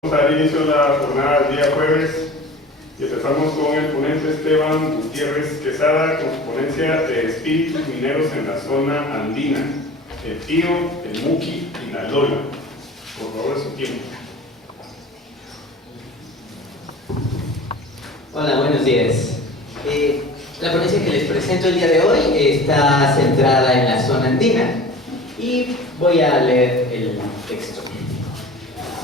Vamos a dar inicio a la jornada del día jueves y empezamos con el ponente Esteban Gutiérrez Quesada con su ponencia de espíritus mineros en la zona andina, el Tío, el Muqui y la Lola. Por favor, su tiempo. Hola, buenos días. La ponencia que les presento el día de hoy está centrada en la zona andina y voy a leer el texto.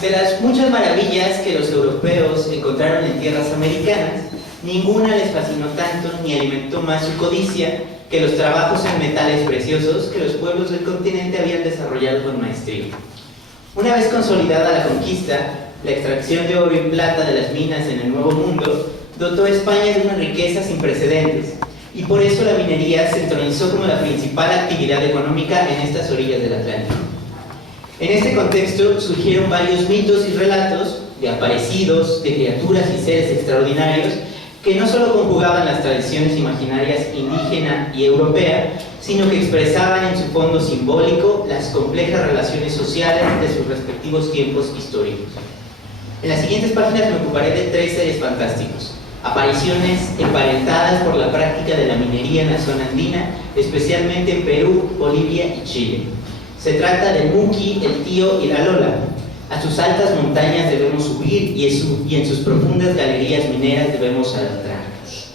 De las muchas maravillas que los europeos encontraron en tierras americanas, ninguna les fascinó tanto ni alimentó más su codicia que los trabajos en metales preciosos que los pueblos del continente habían desarrollado con maestría. Una vez consolidada la conquista, la extracción de oro y plata de las minas en el Nuevo Mundo dotó a España de una riqueza sin precedentes, y por eso la minería se entronizó como la principal actividad económica en estas orillas del Atlántico. En este contexto surgieron varios mitos y relatos de aparecidos, de criaturas y seres extraordinarios que no solo conjugaban las tradiciones imaginarias indígena y europea, sino que expresaban en su fondo simbólico las complejas relaciones sociales de sus respectivos tiempos históricos. En las siguientes páginas me ocuparé de 3 seres fantásticos, apariciones emparentadas por la práctica de la minería en la zona andina, especialmente en Perú, Bolivia y Chile. Se trata del Muqui, el Tío y la Lola. A sus altas montañas debemos subir y en sus profundas galerías mineras debemos adentrarnos.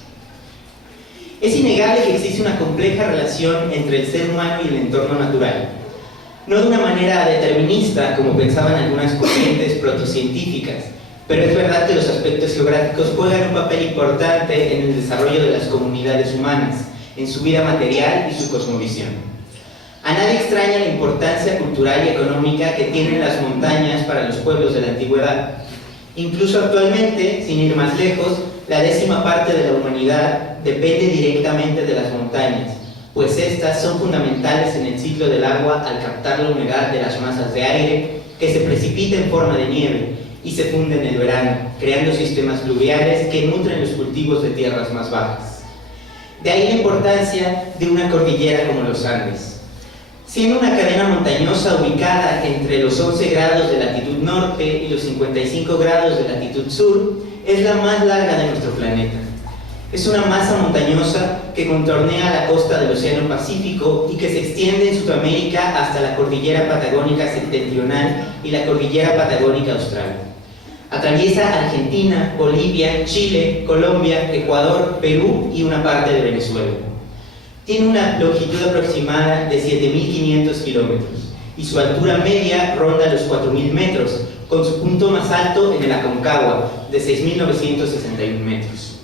Es innegable que existe una compleja relación entre el ser humano y el entorno natural. No de una manera determinista, como pensaban algunas corrientes protocientíficas, pero es verdad que los aspectos geográficos juegan un papel importante en el desarrollo de las comunidades humanas, en su vida material y su cosmovisión. A nadie extraña la importancia cultural y económica que tienen las montañas para los pueblos de la antigüedad. Incluso actualmente, sin ir más lejos, la 10ª parte de la humanidad depende directamente de las montañas, pues estas son fundamentales en el ciclo del agua al captar la humedad de las masas de aire que se precipita en forma de nieve y se funde en el verano, creando sistemas fluviales que nutren los cultivos de tierras más bajas. De ahí la importancia de una cordillera como los Andes. Siendo una cadena montañosa ubicada entre los 11 grados de latitud norte y los 55 grados de latitud sur, es la más larga de nuestro planeta. Es una masa montañosa que contornea la costa del Océano Pacífico y que se extiende en Sudamérica hasta la cordillera patagónica septentrional y la cordillera patagónica austral. Atraviesa Argentina, Bolivia, Chile, Colombia, Ecuador, Perú y una parte de Venezuela. Tiene una longitud aproximada de 7.500 kilómetros y su altura media ronda los 4.000 metros, con su punto más alto en el Aconcagua, de 6.961 metros.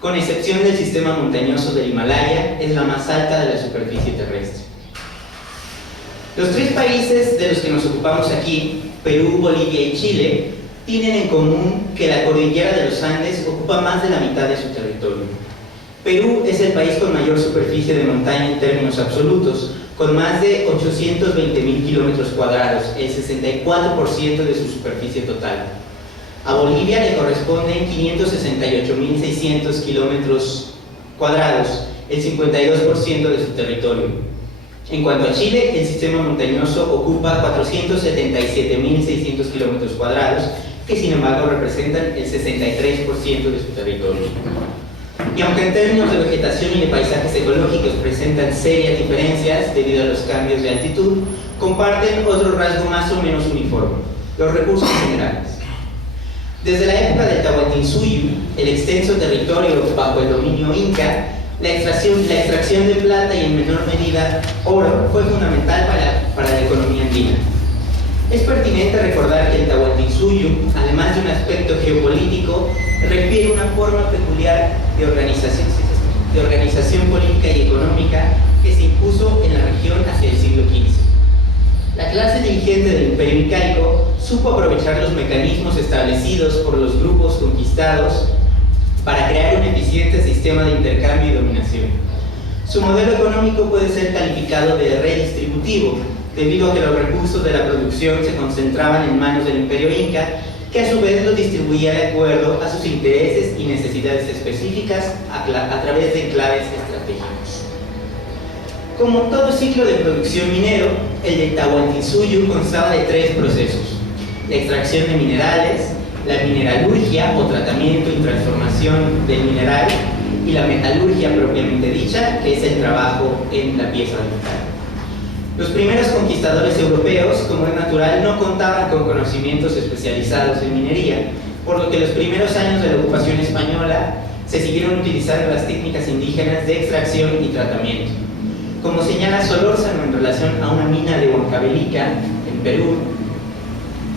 Con excepción del sistema montañoso del Himalaya, es la más alta de la superficie terrestre. Los 3 países de los que nos ocupamos aquí, Perú, Bolivia y Chile, tienen en común que la cordillera de los Andes ocupa más de la mitad de su territorio. Perú es el país con mayor superficie de montaña en términos absolutos, con más de 820.000 kilómetros cuadrados, el 64% de su superficie total. A Bolivia le corresponden 568.600 kilómetros cuadrados, el 52% de su territorio. En cuanto a Chile, el sistema montañoso ocupa 477.600 kilómetros cuadrados, que sin embargo representan el 63% de su territorio. Y aunque en términos de vegetación y de paisajes ecológicos presentan serias diferencias debido a los cambios de altitud, comparten otro rasgo más o menos uniforme: los recursos minerales. Desde la época del Tahuantinsuyo, el extenso territorio bajo el dominio inca, la extracción de plata y en menor medida oro fue fundamental para la economía andina. Es pertinente recordar que el Tahuantinsuyo, además de un aspecto geopolítico, refiere una forma peculiar de organización política y económica que se impuso en la región hacia el siglo XV. La clase dirigente del Imperio Incaico supo aprovechar los mecanismos establecidos por los grupos conquistados para crear un eficiente sistema de intercambio y dominación. Su modelo económico puede ser calificado de redistributivo, debido a que los recursos de la producción se concentraban en manos del Imperio Inca, que a su vez los distribuía de acuerdo a sus intereses y necesidades específicas a través de enclaves estratégicos. Como todo ciclo de producción minero, el de Tahuantinsuyo constaba de 3 procesos: la extracción de minerales, la mineralurgia o tratamiento y transformación del mineral y la metalurgia propiamente dicha, que es el trabajo en la pieza de metal. Los primeros conquistadores europeos, como es natural, no contaban con conocimientos especializados en minería, por lo que los primeros años de la ocupación española se siguieron utilizando las técnicas indígenas de extracción y tratamiento. Como señala Solórzano en relación a una mina de Huancavelica, en Perú,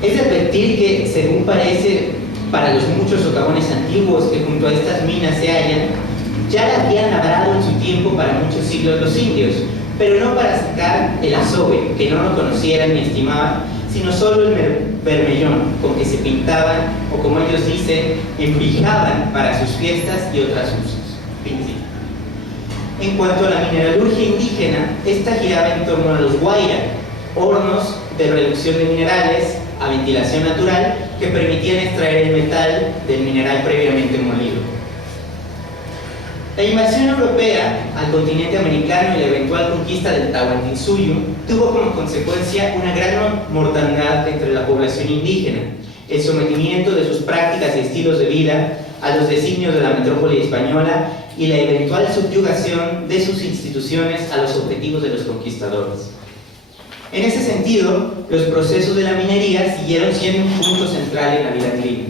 es de advertir que, según parece, para los muchos socavones antiguos que junto a estas minas se hallan, ya la habían labrado en su tiempo para muchos siglos los indios, pero no para sacar el azogue, que no lo conocieran ni estimaban, sino solo el vermellón con que se pintaban, o como ellos dicen, envijaban para sus fiestas y otras usos. En cuanto a la mineralurgia indígena, esta giraba en torno a los guaira, hornos de reducción de minerales a ventilación natural que permitían extraer el metal del mineral previamente molido. La invasión europea al continente americano y la eventual conquista del Tahuantinsuyo tuvo como consecuencia una gran mortandad entre la población indígena, el sometimiento de sus prácticas y estilos de vida a los designios de la metrópoli española y la eventual subyugación de sus instituciones a los objetivos de los conquistadores. En ese sentido, los procesos de la minería siguieron siendo un punto central en la vida andina.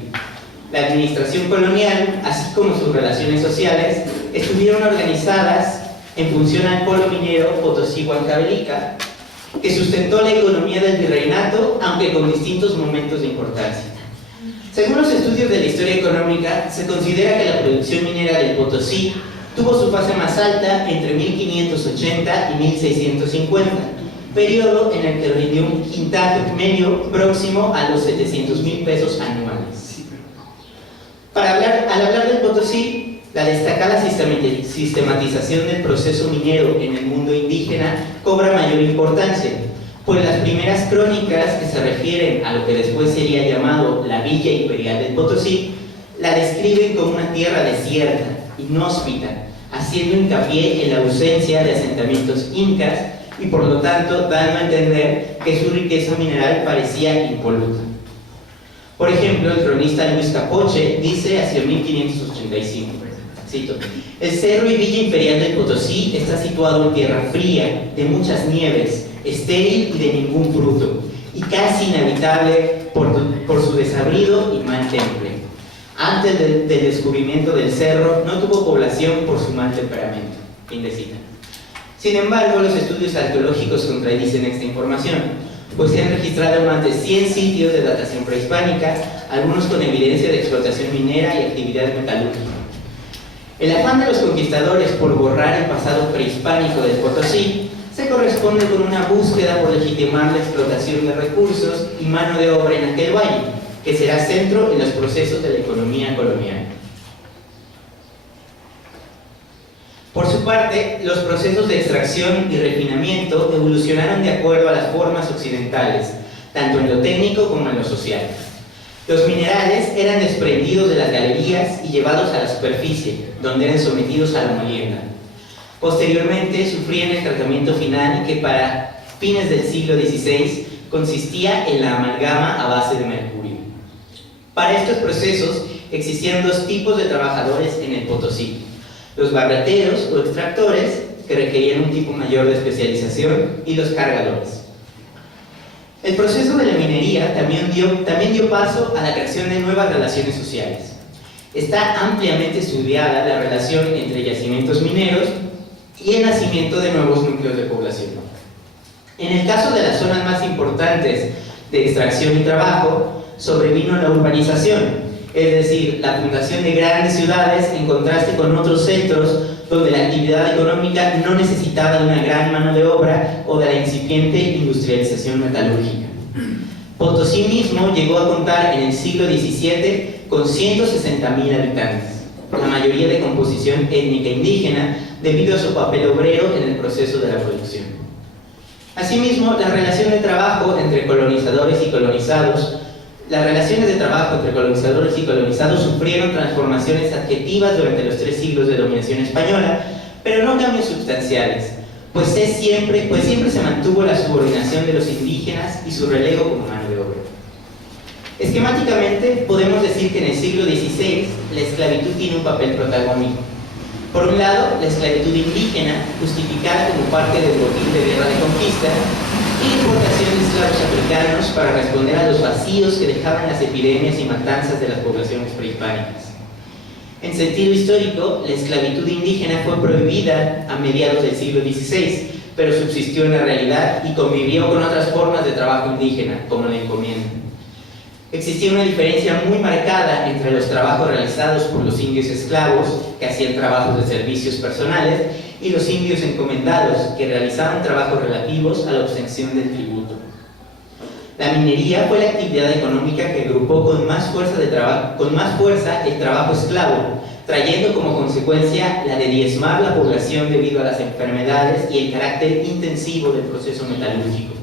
La administración colonial, así como sus relaciones sociales, estuvieron organizadas en función al polo minero Potosí-Huancavelica, que sustentó la economía del virreinato, aunque con distintos momentos de importancia. Según los estudios de la historia económica, se considera que la producción minera del Potosí tuvo su fase más alta entre 1580 y 1650, periodo en el que rindió un quintaje medio próximo a los 700,000 pesos anuales. Al hablar del Potosí, la destacada sistematización del proceso minero en el mundo indígena cobra mayor importancia, pues las primeras crónicas que se refieren a lo que después sería llamado la Villa Imperial del Potosí la describen como una tierra desierta, inhóspita, haciendo hincapié en la ausencia de asentamientos incas y por lo tanto dando a entender que su riqueza mineral parecía impoluta. Por ejemplo, el cronista Luis Capoche dice hacia 1585, cito: el cerro y Villa Imperial del Potosí está situado en tierra fría, de muchas nieves, estéril y de ningún fruto, y casi inhabitable por su desabrido y mal temple. Antes del descubrimiento del cerro no tuvo población por su mal temperamento. Fin de cita. Sin embargo, los estudios arqueológicos contradicen esta información, pues se han registrado más de 100 sitios de datación prehispánica, algunos con evidencia de explotación minera y actividad metalúrgica. El afán de los conquistadores por borrar el pasado prehispánico del Potosí se corresponde con una búsqueda por legitimar la explotación de recursos y mano de obra en aquel valle, que será centro en los procesos de la economía colonial. Por su parte, los procesos de extracción y refinamiento evolucionaron de acuerdo a las formas occidentales, tanto en lo técnico como en lo social. Los minerales eran desprendidos de las galerías y llevados a la superficie, donde eran sometidos a la molienda. Posteriormente, sufrían el tratamiento final, que para fines del siglo XVI consistía en la amalgama a base de mercurio. Para estos procesos existían dos tipos de trabajadores en el Potosí: los barreteros o extractores, que requerían un tipo mayor de especialización, y los cargadores. El proceso de la minería también dio paso a la creación de nuevas relaciones sociales. Está ampliamente estudiada la relación entre yacimientos mineros y el nacimiento de nuevos núcleos de población. En el caso de las zonas más importantes de extracción y trabajo, sobrevino la urbanización, es decir, la fundación de grandes ciudades en contraste con otros centros donde la actividad económica no necesitaba de una gran mano de obra o de la incipiente industrialización metalúrgica. Potosí mismo llegó a contar en el siglo XVII con 160,000 habitantes, la mayoría de composición étnica indígena, debido a su papel obrero en el proceso de la producción. Asimismo, la relación de trabajo entre colonizadores y colonizados Las relaciones de trabajo entre colonizadores y colonizados sufrieron transformaciones adjetivas durante los 3 siglos de dominación española, pero no cambios sustanciales, pues siempre se mantuvo la subordinación de los indígenas y su relego como mano de obra. Esquemáticamente, podemos decir que en el siglo XVI la esclavitud tiene un papel protagónico. Por un lado, la esclavitud indígena, justificada como parte del botín de guerra de conquista, y la importación de esclavos africanos para responder a los vacíos que dejaban las epidemias y matanzas de las poblaciones prehispánicas. En sentido histórico, la esclavitud indígena fue prohibida a mediados del siglo XVI, pero subsistió en la realidad y convivió con otras formas de trabajo indígena, como la encomienda. Existía una diferencia muy marcada entre los trabajos realizados por los indios esclavos, que hacían trabajos de servicios personales, y los indios encomendados, que realizaban trabajos relativos a la obtención del tributo. La minería fue la actividad económica que agrupó con más fuerza el trabajo esclavo, trayendo como consecuencia la de diezmar la población debido a las enfermedades y el carácter intensivo del proceso metalúrgico.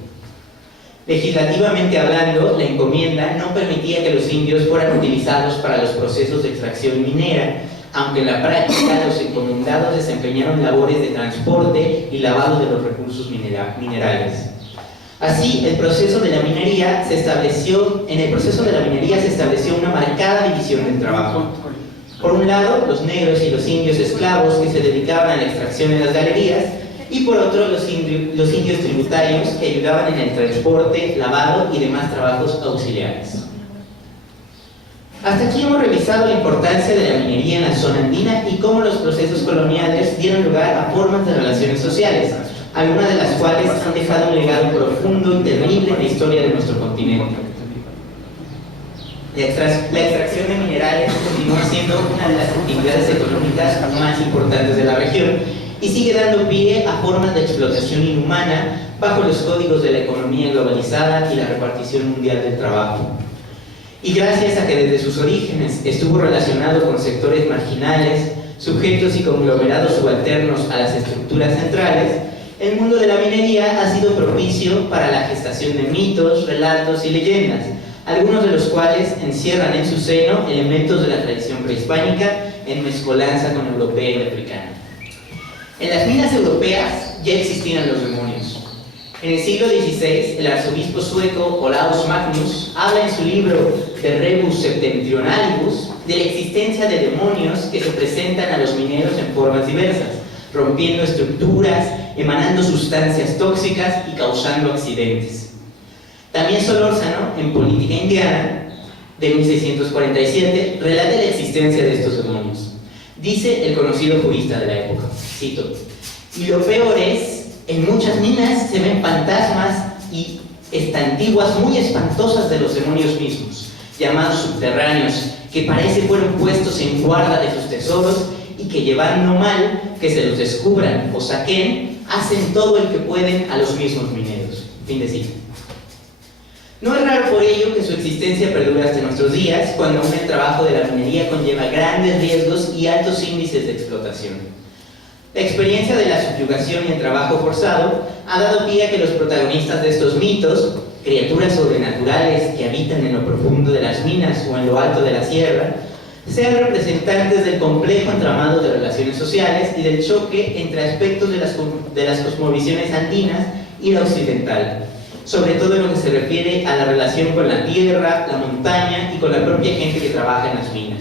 Legislativamente hablando, la encomienda no permitía que los indios fueran utilizados para los procesos de extracción minera, aunque en la práctica los encomendados desempeñaron labores de transporte y lavado de los recursos minerales. Así, en el proceso de la minería se estableció una marcada división del trabajo. Por un lado, los negros y los indios esclavos que se dedicaban a la extracción en las galerías, y por otro, los indios tributarios que ayudaban en el transporte, lavado y demás trabajos auxiliares. Hasta aquí hemos revisado la importancia de la minería en la zona andina y cómo los procesos coloniales dieron lugar a formas de relaciones sociales, algunas de las cuales han dejado un legado profundo y terrible en la historia de nuestro continente. La extracción de minerales continúa siendo una de las actividades económicas más importantes de la región y sigue dando pie a formas de explotación inhumana bajo los códigos de la economía globalizada y la repartición mundial del trabajo. Y gracias a que desde sus orígenes estuvo relacionado con sectores marginales, sujetos y conglomerados subalternos a las estructuras centrales, el mundo de la minería ha sido propicio para la gestación de mitos, relatos y leyendas, algunos de los cuales encierran en su seno elementos de la tradición prehispánica en mezcolanza con europea y africana. En las minas europeas ya existían los demonios. En el siglo XVI, el arzobispo sueco Olaus Magnus habla en su libro De Rebus Septentrionalibus de la existencia de demonios que se presentan a los mineros en formas diversas, rompiendo estructuras, emanando sustancias tóxicas y causando accidentes. También Solórzano, en Política Indiana, de 1647, relata la existencia de estos demonios. Dice el conocido jurista de la época, cito: "Y lo peor es, en muchas minas se ven fantasmas y estantiguas muy espantosas de los demonios mismos, llamados subterráneos, que parece fueron puestos en guarda de sus tesoros y que llevando mal que se los descubran o saquen, hacen todo el que pueden a los mismos mineros". Fin de cita. No es raro por ello que su existencia perdure hasta nuestros días, cuando aún el trabajo de la minería conlleva grandes riesgos y altos índices de explotación. La experiencia de la subyugación y el trabajo forzado ha dado pie a que los protagonistas de estos mitos, criaturas sobrenaturales que habitan en lo profundo de las minas o en lo alto de la sierra, sean representantes del complejo entramado de relaciones sociales y del choque entre aspectos de las cosmovisiones andinas y la occidental, sobre todo en lo que se refiere a la relación con la tierra, la montaña y con la propia gente que trabaja en las minas.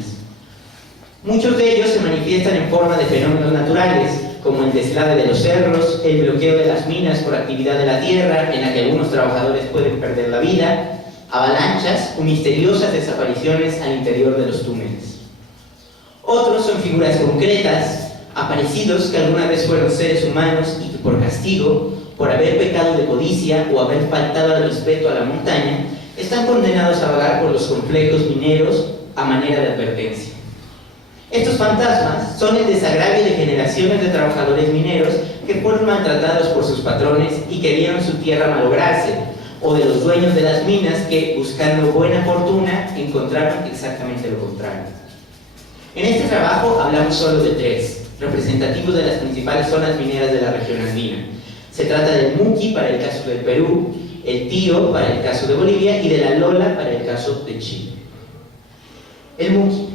Muchos de ellos se manifiestan en forma de fenómenos naturales, como el deslave de los cerros, el bloqueo de las minas por actividad de la tierra, en la que algunos trabajadores pueden perder la vida, avalanchas o misteriosas desapariciones al interior de los túneles. Otros son figuras concretas, aparecidos que alguna vez fueron seres humanos y que por castigo, por haber pecado de codicia o haber faltado al respeto a la montaña, están condenados a vagar por los complejos mineros a manera de advertencia. Estos fantasmas son el desagravio de generaciones de trabajadores mineros que fueron maltratados por sus patrones y que vieron su tierra malograrse, o de los dueños de las minas que, buscando buena fortuna, encontraron exactamente lo contrario. En este trabajo hablamos solo de tres, representativos de las principales zonas mineras de la región andina. Se trata del Muqui para el caso del Perú, el Tío para el caso de Bolivia y de la Lola para el caso de Chile. El Muqui.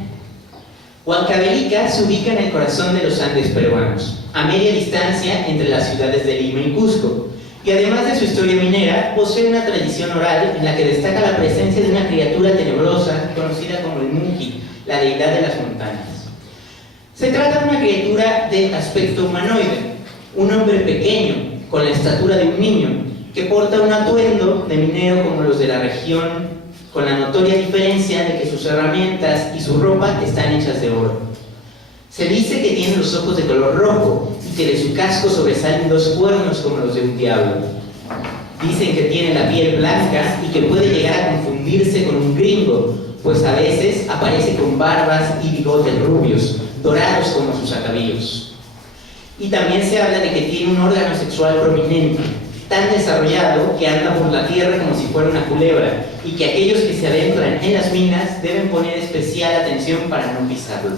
Huancavelica se ubica en el corazón de los Andes peruanos, a media distancia entre las ciudades de Lima y Cusco, y además de su historia minera, posee una tradición oral en la que destaca la presencia de una criatura tenebrosa conocida como el Muki, la deidad de las montañas. Se trata de una criatura de aspecto humanoide, un hombre pequeño, con la estatura de un niño, que porta un atuendo de minero como los de la región, con la notoria diferencia de que sus herramientas y su ropa están hechas de oro. Se dice que tiene los ojos de color rojo y que de su casco sobresalen dos cuernos como los de un diablo. Dicen que tiene la piel blanca y que puede llegar a confundirse con un gringo, pues a veces aparece con barbas y bigotes rubios, dorados como sus atavíos. Y también se habla de que tiene un órgano sexual prominente, tan desarrollado que anda por la tierra como si fuera una culebra, y que aquellos que se adentran en las minas deben poner especial atención para no pisarlo.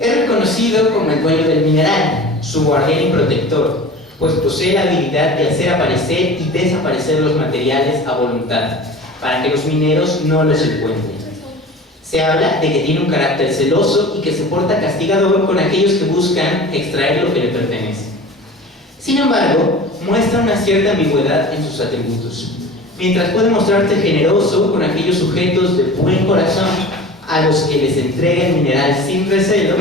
Es reconocido como el dueño del mineral, su guardián y protector, pues posee la habilidad de hacer aparecer y desaparecer los materiales a voluntad, para que los mineros no los encuentren. Se habla de que tiene un carácter celoso y que se porta castigador con aquellos que buscan extraer lo que le pertenece. Sin embargo, muestra una cierta ambigüedad en sus atributos. Mientras puede mostrarse generoso con aquellos sujetos de buen corazón a los que les entrega el mineral sin recelo,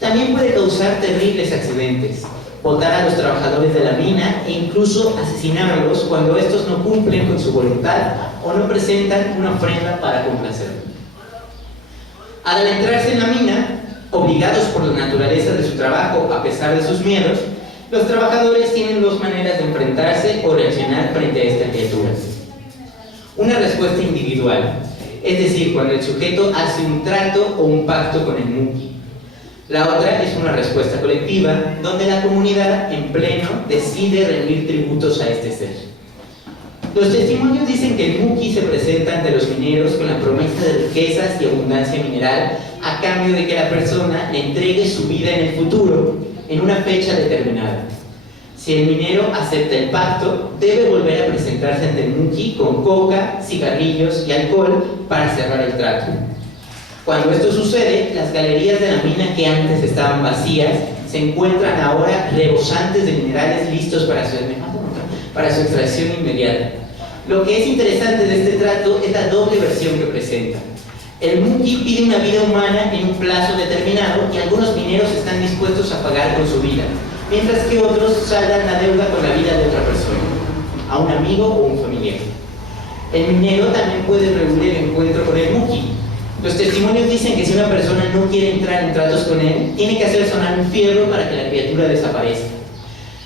también puede causar terribles accidentes, botar a los trabajadores de la mina e incluso asesinarlos cuando estos no cumplen con su voluntad o no presentan una ofrenda para complacerlo. Al adentrarse en la mina, obligados por la naturaleza de su trabajo a pesar de sus miedos, los trabajadores tienen dos maneras de enfrentarse o reaccionar frente a esta criatura. Una respuesta individual, es decir, cuando el sujeto hace un trato o un pacto con el Muki. La otra es una respuesta colectiva, donde la comunidad en pleno decide rendir tributos a este ser. Los testimonios dicen que el Muki se presenta ante los mineros con la promesa de riquezas y abundancia mineral a cambio de que la persona le entregue su vida en el futuro, en una fecha determinada. Si el minero acepta el pacto, debe volver a presentarse ante el Muki con coca, cigarrillos y alcohol para cerrar el trato. Cuando esto sucede, las galerías de la mina que antes estaban vacías se encuentran ahora rebosantes de minerales listos para su extracción inmediata. Lo que es interesante de este trato es la doble versión que presenta. El Muki pide una vida humana en un plazo determinado y algunos mineros están dispuestos a pagar con su vida, mientras que otros saldan la deuda con la vida de otra persona, a un amigo o un familiar. El minero también puede reunir el encuentro con el Muki. Los testimonios dicen que si una persona no quiere entrar en tratos con él, tiene que hacer sonar un fierro para que la criatura desaparezca.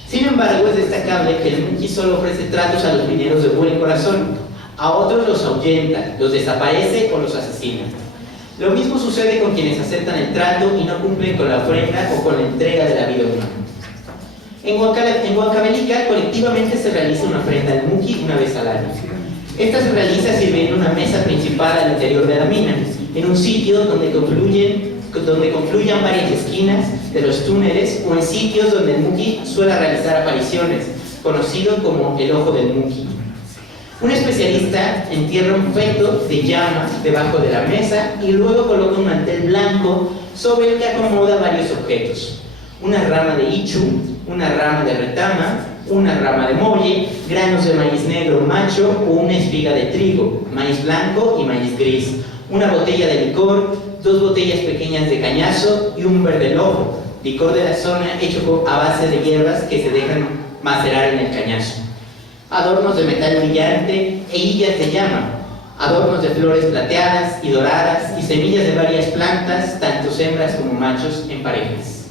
Sin embargo, es destacable que el Muki solo ofrece tratos a los mineros de buen corazón. A otros los ahuyenta, los desaparece o los asesina. Lo mismo sucede con quienes aceptan el trato y no cumplen con la ofrenda o con la entrega de la vida humana. En Huancavelica, colectivamente se realiza una ofrenda al Muki una vez al año. Esta se realiza sirviendo una mesa principal al interior de la mina, en un sitio donde confluyan varias esquinas de los túneles o en sitios donde el Muki suele realizar apariciones, conocido como el ojo del Muki. Un especialista entierra un feto de llama debajo de la mesa y luego coloca un mantel blanco sobre el que acomoda varios objetos: una rama de ichu, una rama de retama, una rama de molle, granos de maíz negro macho o una espiga de trigo, maíz blanco y maíz gris, una botella de licor, dos botellas pequeñas de cañazo y un verde lobo, licor de la zona hecho a base de hierbas que se dejan macerar en el cañazo, adornos de metal brillante e hillas de llama, adornos de flores plateadas y doradas y semillas de varias plantas, tanto hembras como machos, en parejas.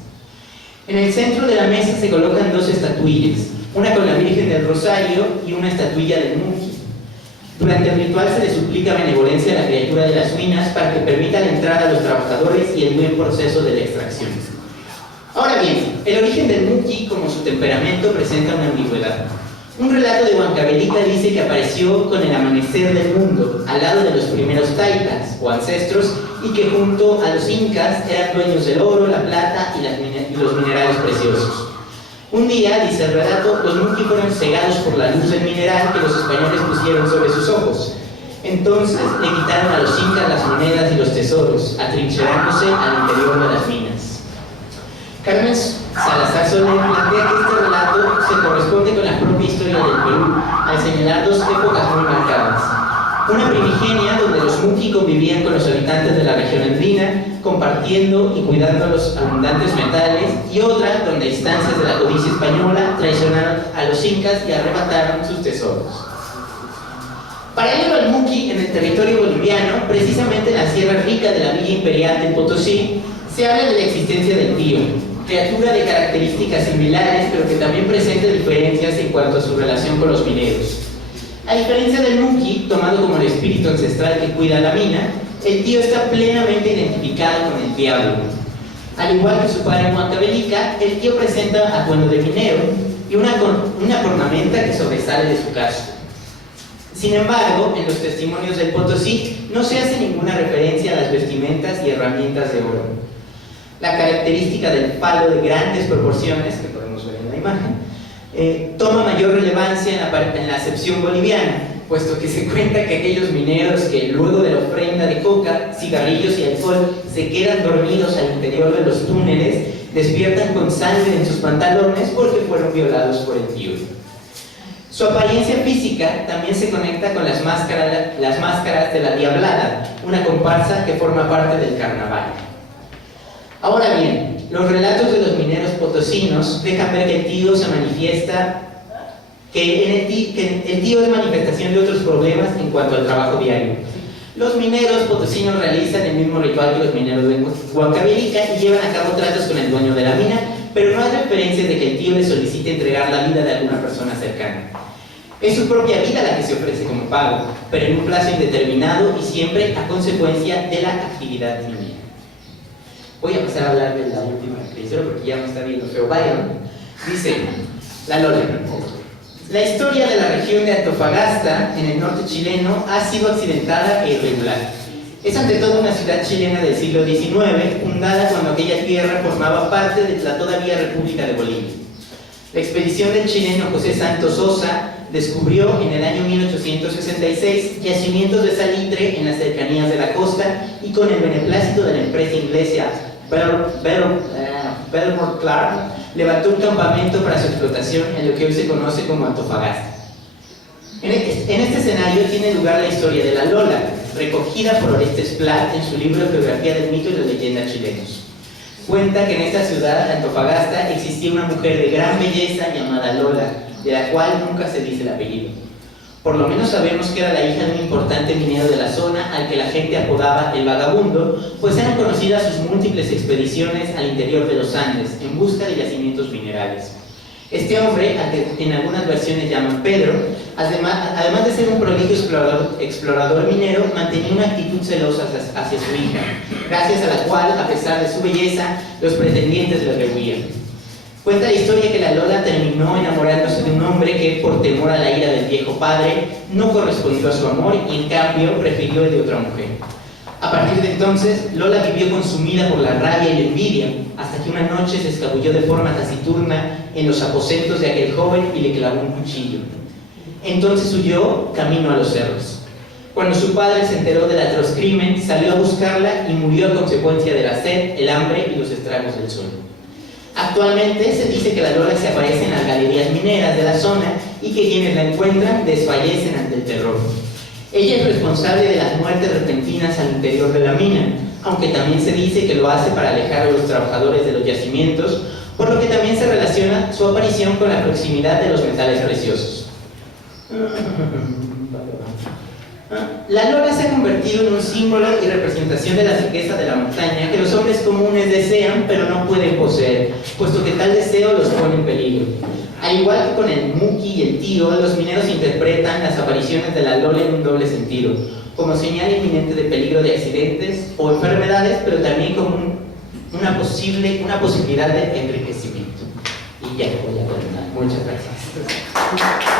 En el centro de la mesa se colocan dos estatuillas, una con la Virgen del Rosario y una estatuilla del Muki. Durante el ritual se le suplica benevolencia a la criatura de las minas para que permita la entrada a los trabajadores y el buen proceso de la extracción. Ahora bien, el origen del Muki, como su temperamento, presenta una ambigüedad. Un relato de Huancavelica dice que apareció con el amanecer del mundo, al lado de los primeros taitas, o ancestros, y que junto a los incas eran dueños del oro, la plata y los minerales preciosos. Un día, dice el relato, los Muki fueron cegados por la luz del mineral que los españoles pusieron sobre sus ojos. Entonces le quitaron a los incas las monedas y los tesoros, atrincherándose al interior de las minas. Carmen Salazar Soler plantea que este relato se corresponde con la habitantes de la región andina, compartiendo y cuidando los abundantes metales, y otra donde a instancias de la codicia española traicionaron a los incas y arrebataron sus tesoros. Paralelo al Muqui, en el territorio boliviano, precisamente en la sierra rica de la Villa Imperial del Potosí, se habla de la existencia del tío, criatura de características similares, pero que también presenta diferencias en cuanto a su relación con los mineros. A diferencia del Muqui, tomado como el espíritu ancestral que cuida la mina, el tío está plenamente identificado con el diablo. Al igual que su padre Huancavelica, el tío presenta atuendo de minero y una cornamenta que sobresale de su casco. Sin embargo, en los testimonios del Potosí no se hace ninguna referencia a las vestimentas y herramientas de oro. La característica del palo de grandes proporciones, que podemos ver en la imagen, toma mayor relevancia en la acepción boliviana, puesto que se cuenta que aquellos mineros que luego de la ofrenda de coca, cigarrillos y alcohol se quedan dormidos al interior de los túneles, despiertan con sangre en sus pantalones porque fueron violados por el tío. Su apariencia física también se conecta con las máscaras de la Diablada, una comparsa que forma parte del carnaval. Ahora bien, los relatos de los mineros potosinos dejan ver que el tío se manifiesta, que el tío es manifestación de otros problemas en cuanto al trabajo diario. Los mineros potosinos realizan el mismo ritual que los mineros de Huancavelica y llevan a cabo tratos con el dueño de la mina, pero no hay referencia de que el tío le solicite entregar la vida de alguna persona cercana. Es su propia vida la que se ofrece como pago, pero en un plazo indeterminado y siempre a consecuencia de la actividad minera. Voy a pasar a hablar de la última historia porque ya me está viendo feo. Byron dice, la Lola. La historia de la región de Antofagasta, en el norte chileno, ha sido accidentada e irregular. Es ante todo una ciudad chilena del siglo XIX, fundada cuando aquella tierra formaba parte de la todavía República de Bolivia. La expedición del chileno José Santos Sosa descubrió en el año 1866 yacimientos de salitre en las cercanías de la costa y con el beneplácito de la empresa inglesa Belmore Clark levantó un campamento para su explotación en lo que hoy se conoce como Antofagasta. En este escenario tiene lugar la historia de la Lola, recogida por Orestes Plat en su libro Geografía del mito y las leyendas chilenos. Cuenta que en esta ciudad, Antofagasta, existía una mujer de gran belleza llamada Lola, de la cual nunca se dice el apellido. Por lo menos sabemos que era la hija de un importante minero de la zona al que la gente apodaba el Vagabundo, pues eran conocidas sus múltiples expediciones al interior de los Andes en busca de yacimientos minerales. Este hombre, al que en algunas versiones llaman Pedro, además de ser un prodigio explorador minero, mantenía una actitud celosa hacia su hija, gracias a la cual, a pesar de su belleza, los pretendientes le rehuían. Cuenta la historia que la Lola terminó enamorándose de un hombre que, por temor a la ira del viejo padre, no correspondió a su amor y en cambio prefirió el de otra mujer. A partir de entonces, Lola vivió consumida por la rabia y la envidia, hasta que una noche se escabulló de forma taciturna en los aposentos de aquel joven y le clavó un cuchillo. Entonces huyó camino a los cerros. Cuando su padre se enteró del atroz crimen, salió a buscarla y murió a consecuencia de la sed, el hambre y los estragos del sol. Actualmente se dice que la Lola se aparece en las galerías mineras de la zona y que quienes la encuentran desfallecen ante el terror. Ella es responsable de las muertes repentinas al interior de la mina, aunque también se dice que lo hace para alejar a los trabajadores de los yacimientos, por lo que también se relaciona su aparición con la proximidad de los metales preciosos. La Lola se ha convertido en un símbolo y representación de la riqueza de la montaña que los hombres comunes desean pero no pueden poseer, puesto que tal deseo los pone en peligro. Al igual que con el Muqui y el tío, los mineros interpretan las apariciones de la Lola en un doble sentido, como señal inminente de peligro de accidentes o enfermedades, pero también como una posibilidad de enriquecimiento. Y ya voy a terminar. Muchas gracias.